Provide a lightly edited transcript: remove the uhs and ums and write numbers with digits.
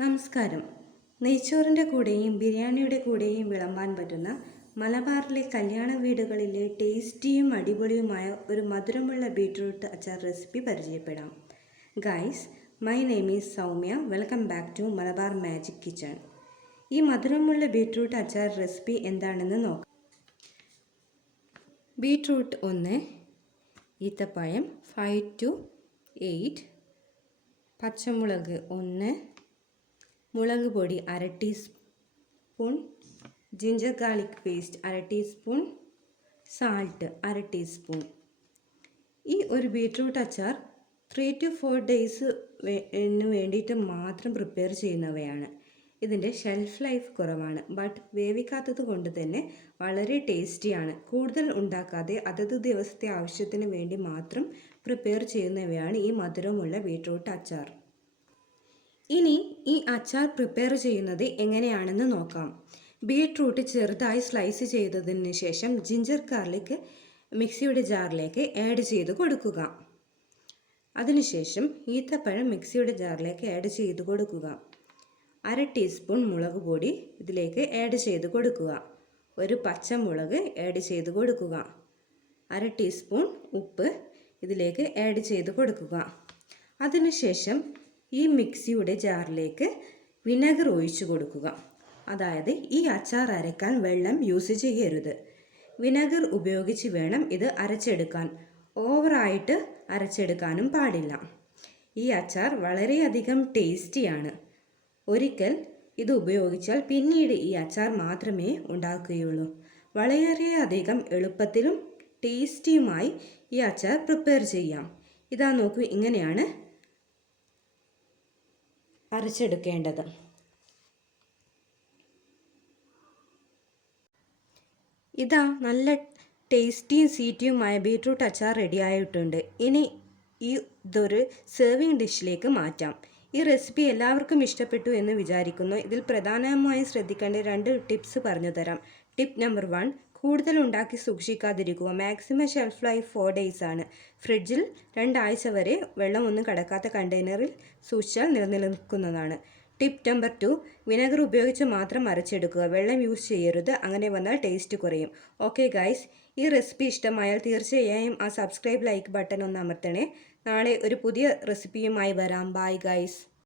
നമസ്കാരം. നെയ്ച്ചോറിൻ്റെ കൂടെയും ബിരിയാണിയുടെ കൂടെയും വിളമ്പാൻ പറ്റുന്ന മലബാറിലെ കല്യാണ വീടുകളിലെ ടേസ്റ്റിയും അടിപൊളിയുമായ ഒരു മധുരമുള്ള ബീട്രൂട്ട് അച്ചാർ റെസിപ്പി പരിചയപ്പെടാം. Guys, my name is Soumya. Welcome back to Malabar magic kitchen. ഈ മധുരമുള്ള ബീട്രൂട്ട് അച്ചാർ റെസിപ്പി എന്താണെന്ന് നോക്കാം. ബീട്രൂട്ട് 1, ഈത്തപ്പഴം 5 to 8, പച്ചമുളക് 1, മുളക് പൊടി 1/2 teaspoon, ginger garlic paste 1/2 teaspoon, salt 1/2 teaspoon. ഈ ഒരു ബീട്രൂട്ട് അച്ചാർ 3 to 4 days വേണ്ടിയിട്ട് മാത്രം പ്രിപ്പയർ ചെയ്യുന്നവയാണ്. ഇതിൻ്റെ ഷെൽഫ് ലൈഫ് കുറവാണ്, ബട്ട് വേവിക്കാത്തത് കൊണ്ട് തന്നെ വളരെ ടേസ്റ്റിയാണ്. കൂടുതൽ ഉണ്ടാക്കാതെ അതത് ദിവസത്തെ ആവശ്യത്തിന് വേണ്ടി മാത്രം പ്രിപ്പയർ ചെയ്യുന്നവയാണ് ഈ മധുരമുള്ള ബീട്രൂട്ട് അച്ചാർ. ഇനി ഈ അച്ചാർ പ്രിപ്പയർ ചെയ്യുന്നത് എങ്ങനെയാണെന്ന് നോക്കാം. ബീട്രൂട്ട് ചെറുതായി സ്ലൈസ് ചെയ്തതിന് ശേഷം ജിഞ്ചർ ഗാർലിക് മിക്സിയുടെ ജാറിലേക്ക് ആഡ് ചെയ്ത് കൊടുക്കുക. അതിനുശേഷം ഈത്തപ്പഴം മിക്സിയുടെ ജാറിലേക്ക് ആഡ് ചെയ്ത് കൊടുക്കുക. 1/2 ടീസ്പൂൺ മുളക് പൊടി ഇതിലേക്ക് ആഡ് ചെയ്ത് കൊടുക്കുക. ഒരു പച്ചമുളക് ആഡ് ചെയ്ത് കൊടുക്കുക. 1/2 ടീസ്പൂൺ ഉപ്പ് ഇതിലേക്ക് ആഡ് ചെയ്ത് കൊടുക്കുക. അതിനുശേഷം ഈ മിക്സിയുടെ ജാറിലേക്ക് വിനെഗർ ഒഴിച്ചു കൊടുക്കുക. അതായത് ഈ അച്ചാർ അരയ്ക്കാൻ വെള്ളം യൂസ് ചെയ്യരുത്. വിനെഗർ ഉപയോഗിച്ച് വേണം ഇത് അരച്ചെടുക്കാൻ. ഓവറായിട്ട് അരച്ചെടുക്കാനും പാടില്ല. ഈ അച്ചാർ വളരെയധികം ടേസ്റ്റിയാണ്. ഒരിക്കൽ ഇത് ഉപയോഗിച്ചാൽ പിന്നീട് ഈ അച്ചാർ മാത്രമേ ഉണ്ടാക്കുകയുള്ളൂ. വളരെയധികം എളുപ്പത്തിലും ടേസ്റ്റിയുമായി ഈ അച്ചാർ പ്രിപ്പയർ ചെയ്യാം. ഇതാ നോക്കൂ, ഇങ്ങനെയാണ് അരച്ചെടുക്കേണ്ടത്. ഇതാ നല്ല ടേസ്റ്റിയും സ്വീറ്റിയുമായ ബീട്രൂട്ട് അച്ചാർ റെഡി ആയിട്ടുണ്ട്. ഇനി ഇതൊരു സെർവിങ് ഡിഷിലേക്ക് മാറ്റാം. ഈ റെസിപ്പി എല്ലാവർക്കും ഇഷ്ടപ്പെട്ടു എന്ന് വിചാരിക്കുന്നു. ഇതിൽ പ്രധാനമായും ശ്രദ്ധിക്കേണ്ട 2 ടിപ്സ് പറഞ്ഞു തരാം. ടിപ്പ് നമ്പർ 1, കൂടുതൽ ഉണ്ടാക്കി സൂക്ഷിക്കാതിരിക്കുക. മാക്സിമം ഷെൽഫ് ലൈഫ് 4 days ആണ്. ഫ്രിഡ്ജിൽ 2 ആഴ്ച വരെ വെള്ളമൊന്നും കടക്കാത്ത കണ്ടെയ്നറിൽ സൂക്ഷിച്ചാൽ നിലനിൽക്കുന്നതാണ്. ടിപ്പ് നമ്പർ 2, വിനെഗർ ഉപയോഗിച്ച് മാത്രം അരച്ചെടുക്കുക. വെള്ളം യൂസ് ചെയ്യരുത്. അങ്ങനെ വന്നാൽ ടേസ്റ്റ് കുറയും. ഓക്കെ ഗൈസ്, ഈ റെസിപ്പി ഇഷ്ടമായാൽ തീർച്ചയായും ആ സബ്സ്ക്രൈബ് ലൈക്ക് ബട്ടൺ ഒന്ന് അമർത്തണേ. നാളെ ഒരു പുതിയ റെസിപ്പിയുമായി വരാം. Bye guys.